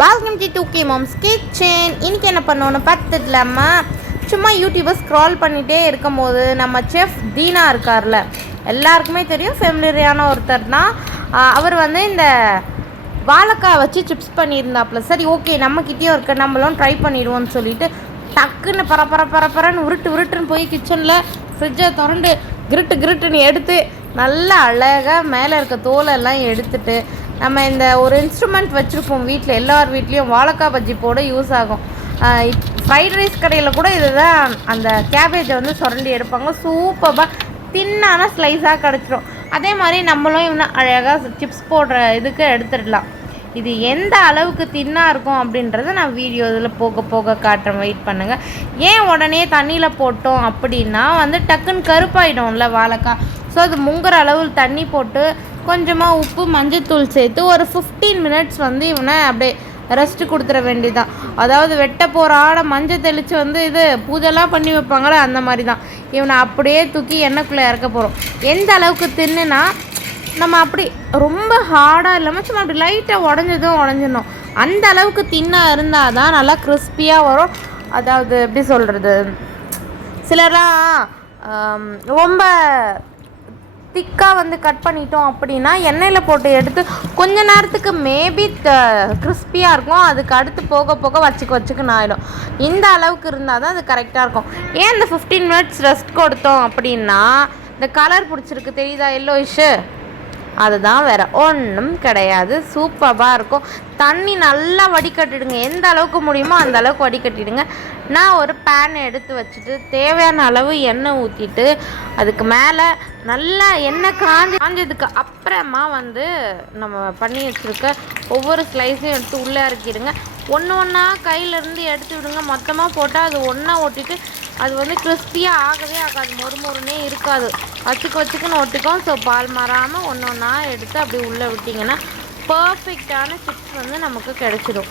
Welcome T to K mom's kitchen இன்றைக்கி என்ன பண்ணோன்னு பார்த்துக்கலாமா? சும்மா யூடியூப்பை ஸ்க்ரால் பண்ணிகிட்டே இருக்கும்போது நம்ம செஃப் தீனா இருக்கார்ல. எல்லாருக்குமே தெரியும் ஃபெமிலியரான ஒருத்தர் தான். அவர் வந்து இந்த வாழைக்காய் வச்சு சிப்ஸ் பண்ணியிருந்தாப்புல. சரி ஓகே நம்மக்கிட்டேயும் இருக்க நம்மளும் ட்ரை பண்ணிடுவோம்னு சொல்லிட்டு டக்குன்னு பர பர பர உருட்டு உருட்டுன்னு போய் கிச்சனில் ஃப்ரிட்ஜை திறண்டு கிருட்டு கிருட்டுன்னு எடுத்து நல்லா அழகாக மேலே இருக்க தோலெல்லாம் எடுத்துட்டு நம்ம இந்த ஒரு இன்ஸ்ட்ருமெண்ட் வச்சுருப்போம் வீட்டில் எல்லார் வீட்லேயும் வாழைக்காய் பஜ்ஜி போட யூஸ் ஆகும். ஃப்ரைட் ரைஸ் கடையில் கூட இதுதான் அந்த கேபேஜை வந்து சுரண்டி எடுப்பாங்க. சூப்பராக தின்னான ஸ்லைஸாக கிடச்சிரும். அதே மாதிரி நம்மளும் இன்னும் அழகாக சிப்ஸ் போடுற இதுக்கு எடுத்துடலாம். இது எந்த அளவுக்கு தின்னாக இருக்கும் அப்படின்றத நான் வீடியோ இதில் போக போக காட்டுறேன். வெயிட் பண்ணுங்கள் ஏன் உடனே தண்ணியில் போட்டோம் அப்படின்னா வந்து டக்குன்னு கருப்பாயிடும்ல வாழைக்காய் ஸோ அது முங்குற அளவில் தண்ணி போட்டு கொஞ்சமாக உப்பு மஞ்சத்தூள் சேர்த்து ஒரு ஃபிஃப்டீன் மினிட்ஸ் வந்து இவனை அப்படியே ரெஸ்ட் கொடுத்துட வேண்டியதான் அதாவது வெட்ட போகிற ஆடை மஞ்சள் தெளித்து வந்து இது பூஜைலாம் பண்ணி வைப்பாங்களே அந்த மாதிரி தான் இவனை அப்படியே தூக்கி எண்ணெய்க்குள்ளே இறக்க போகிறோம் எந்த அளவுக்கு தின்னுனா நம்ம அப்படி ரொம்ப ஹார்டாக இல்லாமல் சும்மா அப்படி லைட்டாக உடஞ்சதும் உடஞ்சிடணும். அந்த அளவுக்கு தின்னாக இருந்தால் தான் நல்லா கிறிஸ்பியாக வரும். அதாவது எப்படி சொல்கிறது சிலர்லாம் ரொம்ப திக்காக வந்து கட் பண்ணிட்டோம் அப்படின்னா எண்ணெயில் போட்டு எடுத்து கொஞ்ச நேரத்துக்கு மேபி கிறிஸ்பியாக இருக்கும். அதுக்கு அடுத்து போக போக வச்சுக்க வச்சுக்குன்னு ஆகிடும் இந்த அளவுக்கு இருந்தால் தான் அது கரெக்டாக இருக்கும். ஏன் இந்த ஃபிஃப்டீன் மினிட்ஸ் ரெஸ்ட் கொடுத்தோம் அப்படின்னா இந்த கலர் பிடிச்சிருக்கு தெரியுதா எல்லோ அதுதான் வேற ஒன்றும் கிடையாது. சூப்பராக இருக்கும். தண்ணி நல்லா வடிகட்டிடுங்க. எந்த அளவுக்கு முடியுமோ அந்த அளவுக்கு வடிகட்டிடுங்க. நான் ஒரு பேன் எடுத்து வச்சுட்டு தேவையான அளவு எண்ணெய் ஊற்றிட்டு அதுக்கு மேலே நல்லா எண்ணெய் காஞ்சி காஞ்சதுக்கு அப்புறமா வந்து நம்ம பண்ணி வச்சுருக்க ஒவ்வொரு ஸ்லைஸையும் எடுத்து உள்ளே இறக்கிடுங்க. ஒன்று ஒன்றா கையிலேருந்து எடுத்து விடுங்க. மொத்தமாக போட்டால் அது ஒன்றா ஒட்டிட்டு அது வந்து கிறிஸ்பியாக ஆகவே ஆகாது. மொறு மொறுனே இருக்காது. வச்சுக்கு வச்சுக்குன்னு ஒட்டுக்கும். ஸோ பால் மாறாமல் ஒன்று ஒன்றா எடுத்து அப்படி உள்ளே விட்டிங்கன்னா பர்ஃபெக்டான சிப்ஸ் வந்து நமக்கு கிடச்சிடும்